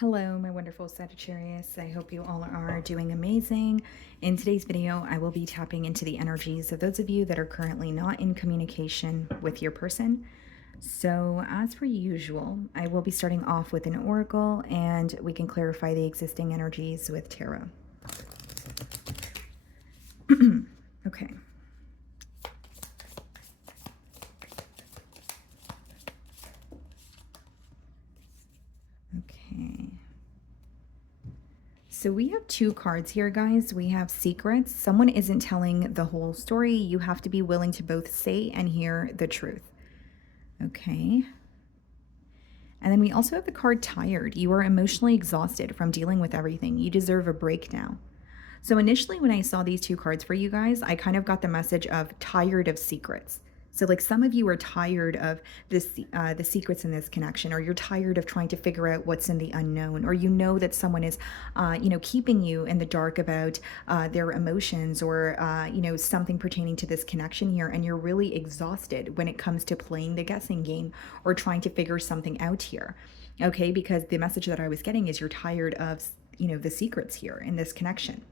Hello, my wonderful Sagittarius. I hope you all are doing amazing. In today's video, I will be tapping into the energies of those of you that are currently not in communication with your person. So, as per usual, I will be starting off with an oracle and we can clarify the existing energies with tarot. Okay. Okay. So we have two cards here, guys. We have secrets. Someone isn't telling the whole story. You have to be willing to both say and hear the truth. Okay. And then we also have the card tired. You are emotionally exhausted from dealing with everything. You deserve a break now. So initially when I saw these two cards for you guys, I kind of got the message of tired of secrets. So like some of you are tired of the secrets in this connection, or you're tired of trying to figure out what's in the unknown, or you know that someone is, keeping you in the dark about their emotions, or something pertaining to this connection here, and you're really exhausted when it comes to playing the guessing game or trying to figure something out here. Okay, because the message that I was getting is you're tired of the secrets here in this connection.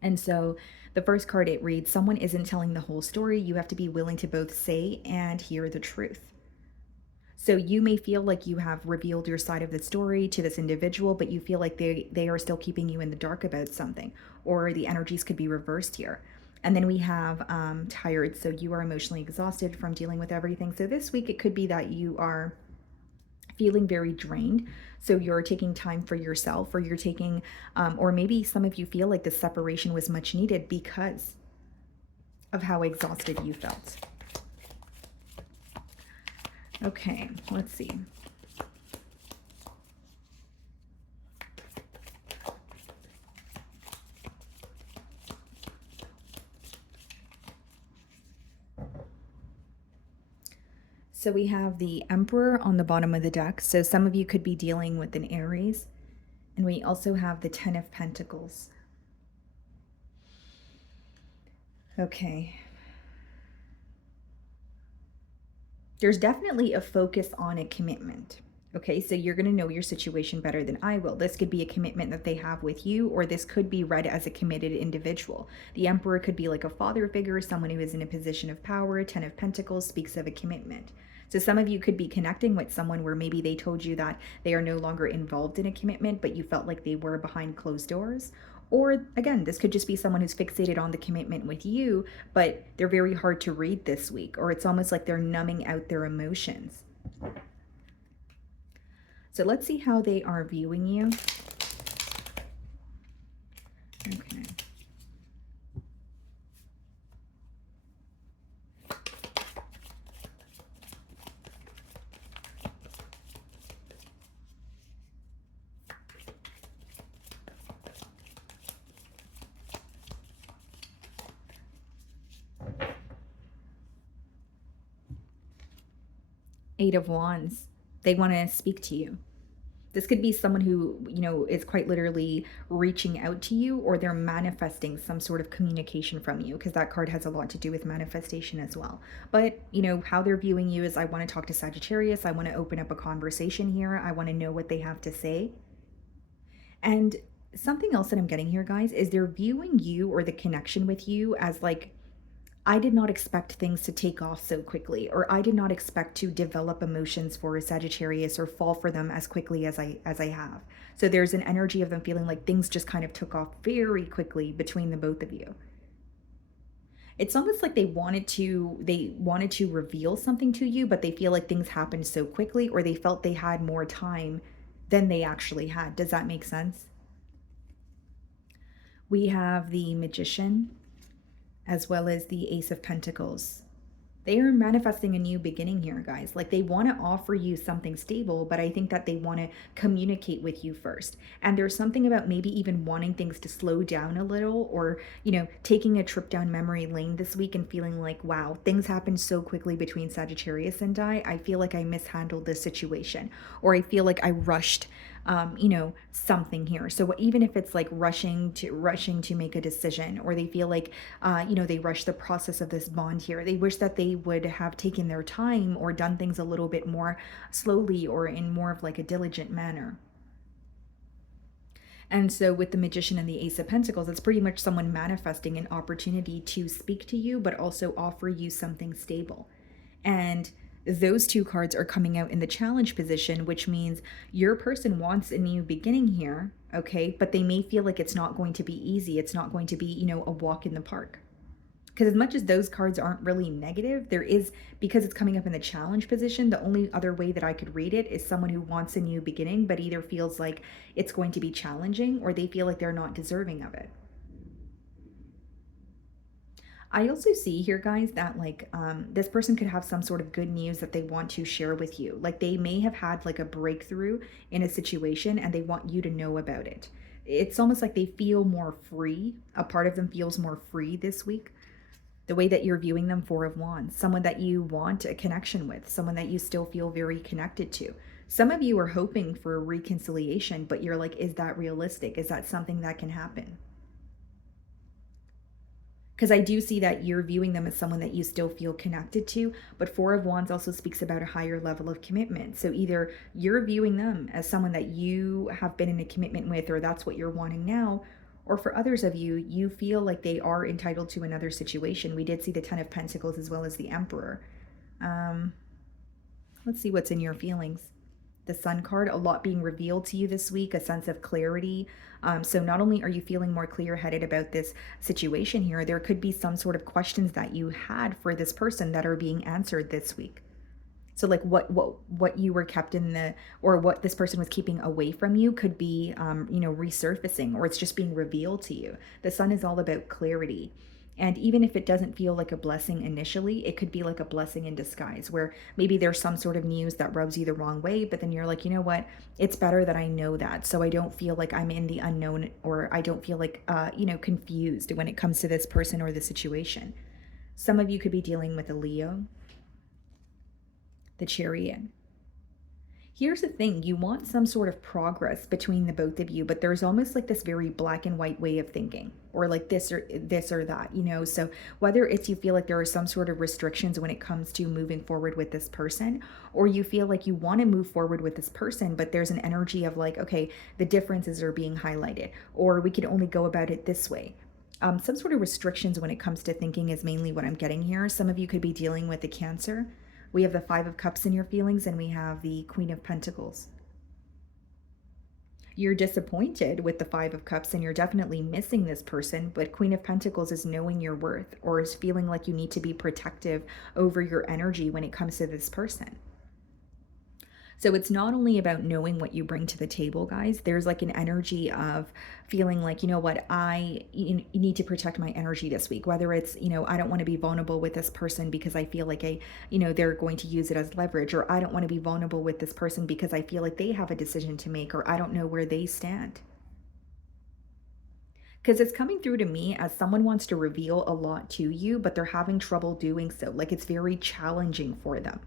And so the first card, it reads, someone isn't telling the whole story. You have to be willing to both say and hear the truth. So you may feel like you have revealed your side of the story to this individual, but you feel like they are still keeping you in the dark about something, or the energies could be reversed here. And then we have tired. So you are emotionally exhausted from dealing with everything. So this week it could be that you are feeling very drained. So you're taking time for yourself, or you're taking, or maybe some of you feel like the separation was much needed because of how exhausted you felt. Okay, let's see. So we have the Emperor on the bottom of the deck. So some of you could be dealing with an Aries. And we also have the Ten of Pentacles. Okay. There's definitely a focus on a commitment. Okay, so you're going to know your situation better than I will. This could be a commitment that they have with you, or this could be read as a committed individual. The Emperor could be like a father figure, someone who is in a position of power. Ten of Pentacles speaks of a commitment. So some of you could be connecting with someone where maybe they told you that they are no longer involved in a commitment, but you felt like they were behind closed doors. Or again, this could just be someone who's fixated on the commitment with you, but they're very hard to read this week, or it's almost like they're numbing out their emotions. So let's see how they are viewing you. Okay. Eight of Wands. They want to speak to you. This could be someone who, is quite literally reaching out to you, or they're manifesting some sort of communication from you, because that card has a lot to do with manifestation as well. But, how they're viewing you is, I want to talk to Sagittarius. I want to open up a conversation here. I want to know what they have to say. And something else that I'm getting here, guys, is they're viewing you or the connection with you as like, I did not expect things to take off so quickly, or I did not expect to develop emotions for a Sagittarius or fall for them as quickly as I have. So there's an energy of them feeling like things just kind of took off very quickly between the both of you. It's almost like they wanted to reveal something to you, but they feel like things happened so quickly, or they felt they had more time than they actually had. Does that make sense? We have the Magician, as well as the Ace of Pentacles. They are manifesting a new beginning here, guys. Like, they want to offer you something stable, but I think that they want to communicate with you first. And there's something about maybe even wanting things to slow down a little, or, taking a trip down memory lane this week and feeling like, wow, things happened so quickly between Sagittarius and I feel like I mishandled this situation, or I feel like I rushed something here. So even if it's like rushing to make a decision, or they feel like, they rush the process of this bond here. They wish that they would have taken their time or done things a little bit more slowly, or in more of like a diligent manner. And so with the Magician and the Ace of Pentacles, it's pretty much someone manifesting an opportunity to speak to you, but also offer you something stable. And those two cards are coming out in the challenge position, which means your person wants a new beginning here, okay? But they may feel like it's not going to be easy. It's not going to be, a walk in the park. Because as much as those cards aren't really negative, there is, because it's coming up in the challenge position, the only other way that I could read it is someone who wants a new beginning, but either feels like it's going to be challenging or they feel like they're not deserving of it. I also see here, guys, that this person could have some sort of good news that they want to share with you. Like they may have had like a breakthrough in a situation and they want you to know about it. It's almost like they feel more free. A part of them feels more free this week. The way that you're viewing them, Four of Wands, someone that you want a connection with, someone that you still feel very connected to. Some of you are hoping for a reconciliation, but you're like, is that realistic? Is that something that can happen? Because I do see that you're viewing them as someone that you still feel connected to, but Four of Wands also speaks about a higher level of commitment. So either you're viewing them as someone that you have been in a commitment with, or that's what you're wanting now, or for others of you, you feel like they are entitled to another situation. We did see the Ten of Pentacles as well as the Emperor. Let's see what's in your feelings. The Sun card, a lot being revealed to you this week, a sense of clarity. So not only are you feeling more clear-headed about this situation here, there could be some sort of questions that you had for this person that are being answered this week. So like what you were kept in the, or what this person was keeping away from you could be, resurfacing, or it's just being revealed to you. The Sun is all about clarity. And even if it doesn't feel like a blessing initially, it could be like a blessing in disguise, where maybe there's some sort of news that rubs you the wrong way, but then you're like, you know what? It's better that I know that. So I don't feel like I'm in the unknown, or I don't feel like, confused when it comes to this person or the situation. Some of you could be dealing with a Leo, the Chariot. Here's the thing, you want some sort of progress between the both of you, but there's almost like this very black and white way of thinking, or like this or that, So whether it's you feel like there are some sort of restrictions when it comes to moving forward with this person, or you feel like you want to move forward with this person, but there's an energy of like, okay, the differences are being highlighted, or we could only go about it this way. Some sort of restrictions when it comes to thinking is mainly what I'm getting here. Some of you could be dealing with the Cancer. We have the Five of Cups in your feelings, and we have the Queen of Pentacles. You're disappointed with the Five of Cups, and you're definitely missing this person, but Queen of Pentacles is knowing your worth, or is feeling like you need to be protective over your energy when it comes to this person. So it's not only about knowing what you bring to the table, guys. There's like an energy of feeling like, you know what, you need to protect my energy this week. Whether it's, I don't want to be vulnerable with this person because I feel like they're going to use it as leverage, or I don't want to be vulnerable with this person because I feel like they have a decision to make, or I don't know where they stand. Because it's coming through to me as someone wants to reveal a lot to you, but they're having trouble doing so. Like it's very challenging for them.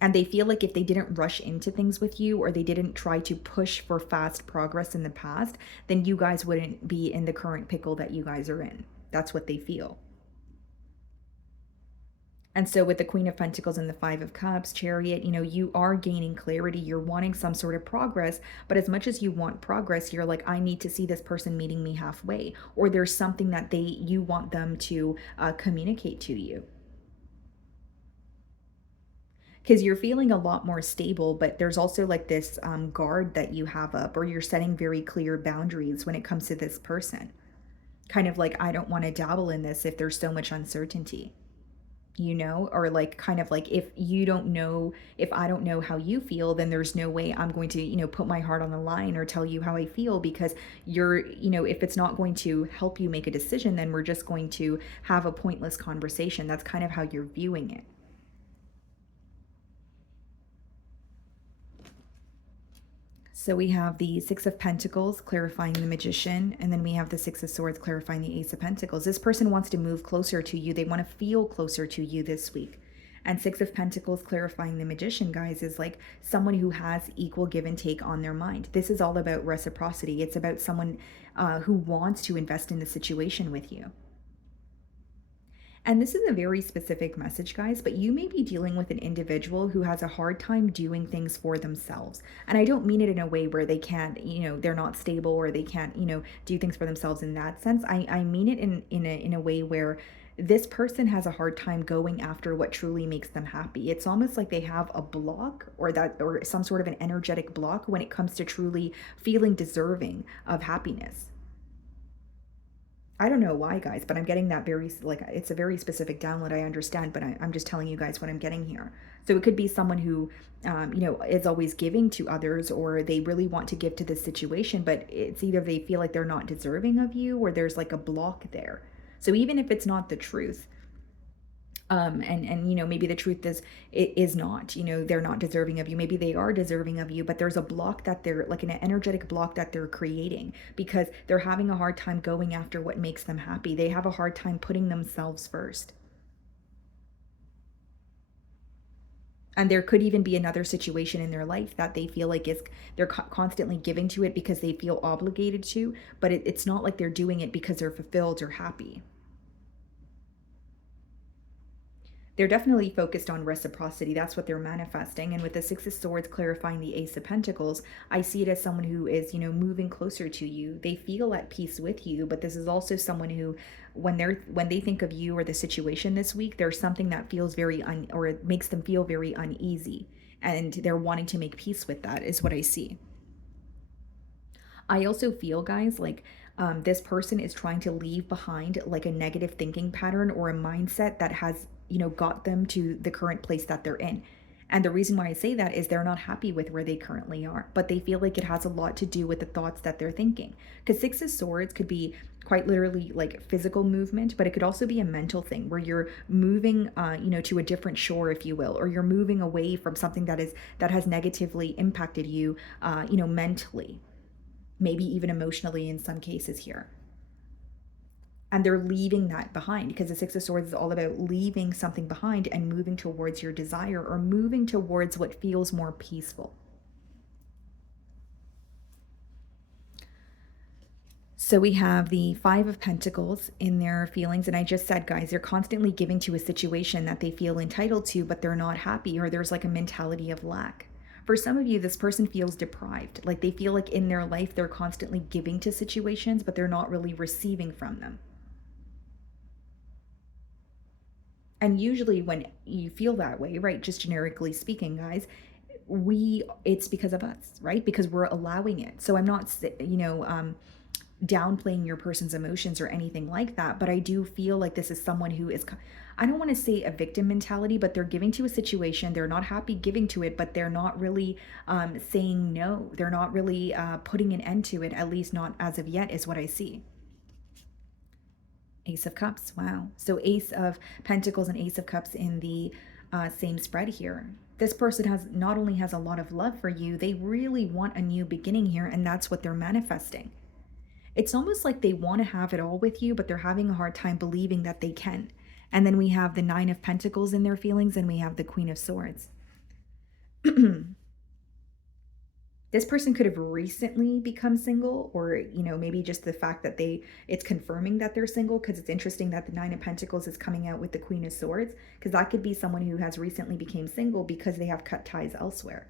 And they feel like if they didn't rush into things with you, or they didn't try to push for fast progress in the past, then you guys wouldn't be in the current pickle that you guys are in. That's what they feel. And so with the Queen of Pentacles and the Five of Cups, Chariot, you are gaining clarity. You're wanting some sort of progress, but as much as you want progress, you're like, I need to see this person meeting me halfway, or there's something that you want them to communicate to you. Because you're feeling a lot more stable, but there's also like this guard that you have up, or you're setting very clear boundaries when it comes to this person. Kind of like, I don't want to dabble in this if there's so much uncertainty, or like kind of like, if I don't know how you feel, then there's no way I'm going to, put my heart on the line or tell you how I feel, because if it's not going to help you make a decision, then we're just going to have a pointless conversation. That's kind of how you're viewing it. So we have the Six of Pentacles clarifying the Magician, and then we have the Six of Swords clarifying the Ace of Pentacles. This person wants to move closer to you. They want to feel closer to you this week. And Six of Pentacles clarifying the Magician, guys, is like someone who has equal give and take on their mind. This is all about reciprocity. It's about someone who wants to invest in the situation with you. And this is a very specific message, guys, but you may be dealing with an individual who has a hard time doing things for themselves. And I don't mean it in a way where they can't, they're not stable or they can't, do things for themselves in that sense. I mean it in a way where this person has a hard time going after what truly makes them happy. It's almost like they have a block or some sort of an energetic block when it comes to truly feeling deserving of happiness. I don't know why, guys, but I'm getting that very, like, it's a very specific download. I understand, but I'm just telling you guys what I'm getting here. So it could be someone who, is always giving to others, or they really want to give to this situation, but it's either they feel like they're not deserving of you, or there's like a block there. So even if it's not the truth, and maybe the truth is it is not, they're not deserving of you, maybe they are deserving of you, but there's a block that they're like an energetic block that they're creating because they're having a hard time going after what makes them happy. They have a hard time putting themselves first. And there could even be another situation in their life that they feel like they're constantly giving to it because they feel obligated to, but it's not like they're doing it because they're fulfilled or happy. They're definitely focused on reciprocity. That's what they're manifesting. And with the Six of Swords clarifying the Ace of Pentacles, I see it as someone who is, moving closer to you. They feel at peace with you, but this is also someone who, when they think of you or the situation this week, there's something that feels or it makes them feel very uneasy. And they're wanting to make peace with that, is what I see. I also feel, guys, like this person is trying to leave behind like a negative thinking pattern or a mindset that has, got them to the current place that they're in. And the reason why I say that is they're not happy with where they currently are, but they feel like it has a lot to do with the thoughts that they're thinking. Because Six of Swords could be quite literally like physical movement, but it could also be a mental thing where you're moving, to a different shore, if you will, or you're moving away from something that has negatively impacted you, mentally, maybe even emotionally in some cases here. And they're leaving that behind because the Six of Swords is all about leaving something behind and moving towards your desire or moving towards what feels more peaceful. So we have the Five of Pentacles in their feelings. And I just said, guys, they're constantly giving to a situation that they feel entitled to, but they're not happy, or there's like a mentality of lack. For some of you, this person feels deprived. Like they feel like in their life, they're constantly giving to situations, but they're not really receiving from them. And usually when you feel that way, right, just generically speaking, guys, it's because of us, right? Because we're allowing it. So I'm not, downplaying your person's emotions or anything like that, but I do feel like this is someone who is, I don't want to say a victim mentality, but they're giving to a situation. They're not happy giving to it, but they're not really saying no. They're not really putting an end to it, at least not as of yet, is what I see. Ace of Cups. Wow. So Ace of Pentacles and Ace of Cups in the same spread here. This person not only has a lot of love for you, they really want a new beginning here, and that's what they're manifesting. It's almost like they want to have it all with you, but they're having a hard time believing that they can. And then we have the Nine of Pentacles in their feelings, and we have the Queen of Swords. This person could have recently become single, or, maybe just the fact that it's confirming that they're single, because it's interesting that the Nine of Pentacles is coming out with the Queen of Swords, because that could be someone who has recently became single because they have cut ties elsewhere.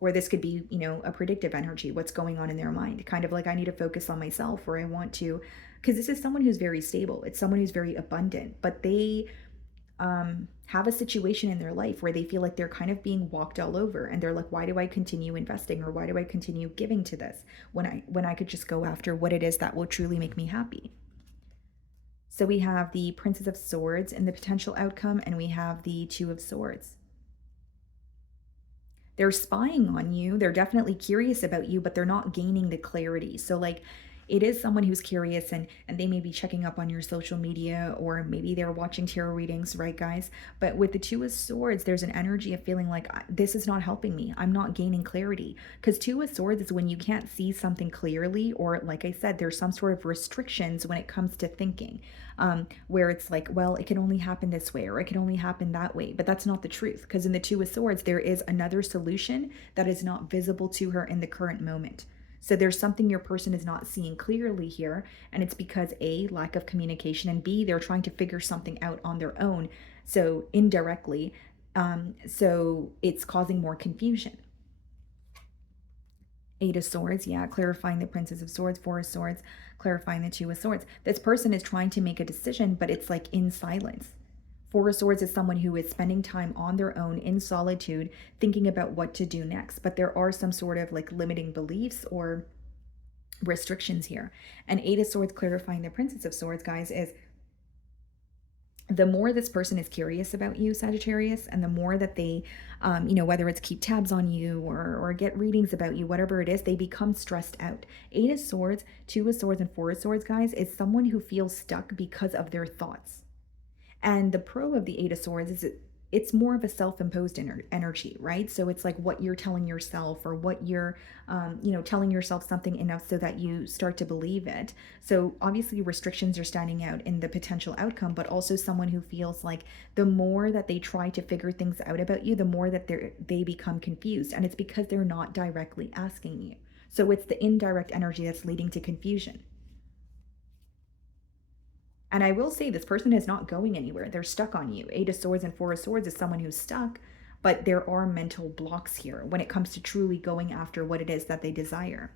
Or this could be, a predictive energy, what's going on in their mind, kind of like I need to focus on myself, or I want to, because this is someone who's very stable. It's someone who's very abundant, but they have a situation in their life where they feel like they're kind of being walked all over, and they're like, why do I continue investing, or why do I continue giving to this when I could just go after what it is that will truly make me happy? So we have the Princess of Swords and the potential outcome, and we have the Two of Swords. They're spying on you. They're definitely curious about you, but they're not gaining the clarity. So like, it is someone who's curious, and they may be checking up on your social media, or maybe they're watching tarot readings, right, guys? But with the Two of Swords, there's an energy of feeling like this is not helping me. I'm not gaining clarity, because Two of Swords is when you can't see something clearly, or like I said, there's some sort of restrictions when it comes to thinking, where it's like, well, it can only happen this way, or it can only happen that way. But that's not the truth, because in the Two of Swords, there is another solution that is not visible to her in the current moment. So there's something your person is not seeing clearly here. And it's because A, lack of communication, and B, they're trying to figure something out on their own. So indirectly, so it's causing more confusion. Eight of Swords, yeah, clarifying the Princess of Swords, Four of Swords, clarifying the Two of Swords. This person is trying to make a decision, but it's like in silence. Four of Swords is someone who is spending time on their own in solitude, thinking about what to do next. But there are some sort of like limiting beliefs or restrictions here. And Eight of Swords clarifying the Princess of Swords, guys, is the more this person is curious about you, Sagittarius, and the more that they, whether it's keep tabs on you or get readings about you, whatever it is, they become stressed out. Eight of Swords, Two of Swords, and Four of Swords, guys, is someone who feels stuck because of their thoughts. And the pro of the Eight of Swords is it's more of a self-imposed energy, right? So it's like what you're telling yourself, or what you're, telling yourself something enough so that you start to believe it. So obviously restrictions are standing out in the potential outcome, but also someone who feels like the more that they try to figure things out about you, the more that they become confused. And it's because they're not directly asking you. So it's the indirect energy that's leading to confusion. And I will say this person is not going anywhere. They're stuck on you. Eight of Swords and Four of Swords is someone who's stuck, but there are mental blocks here when it comes to truly going after what it is that they desire.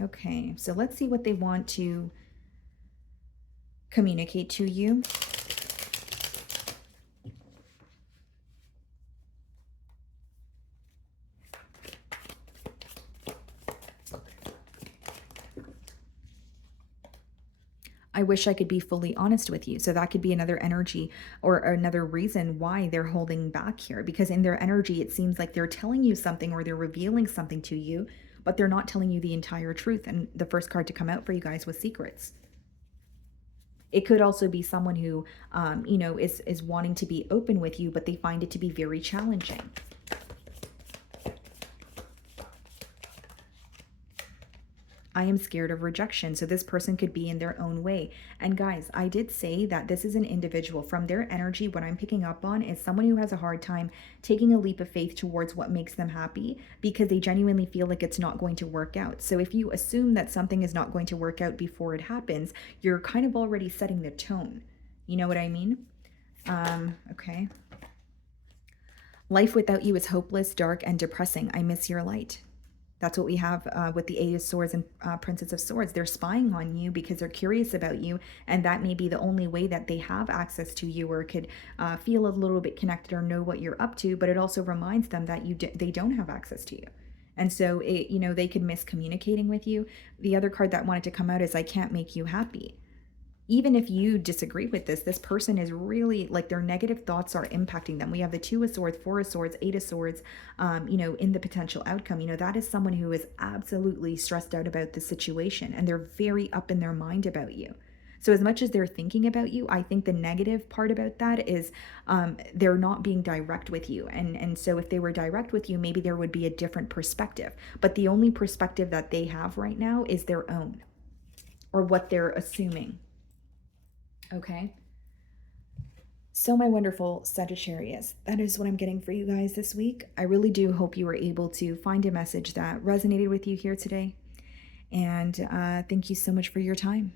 Okay, so let's see what they want to communicate to you. I wish I could be fully honest with you. So that could be another energy or another reason why they're holding back here, because in their energy, it seems like they're telling you something or they're revealing something to you, but they're not telling you the entire truth. And the first card to come out for you guys was Secrets. It could also be someone who, is wanting to be open with you, but they find it to be very challenging. I am scared of rejection. So this person could be in their own way. And guys, I did say that this is an individual. From their energy, what I'm picking up on is someone who has a hard time taking a leap of faith towards what makes them happy, because they genuinely feel like it's not going to work out. So if you assume that something is not going to work out before it happens, you're kind of already setting the tone. You know what I mean? Okay. Life without you is hopeless, dark, and depressing. I miss your light. That's what we have with the Eight of Swords and Princess of Swords. They're spying on you because they're curious about you, and that may be the only way that they have access to you, or could feel a little bit connected or know what you're up to. But it also reminds them that they don't have access to you, and so they could miss communicating with you. The other card that wanted to come out is I can't make you happy. Even if you disagree with this person is really like, their negative thoughts are impacting them. We have the Two of Swords, Four of Swords, Eight of Swords, in the potential outcome. That is someone who is absolutely stressed out about the situation, and they're very up in their mind about you. So as much as they're thinking about you, I think the negative part about that is they're not being direct with you. And so if they were direct with you, maybe there would be a different perspective. But the only perspective that they have right now is their own, or what they're assuming. Okay. So my wonderful Sagittarius, that is what I'm getting for you guys this week. I really do hope you were able to find a message that resonated with you here today. And thank you so much for your time.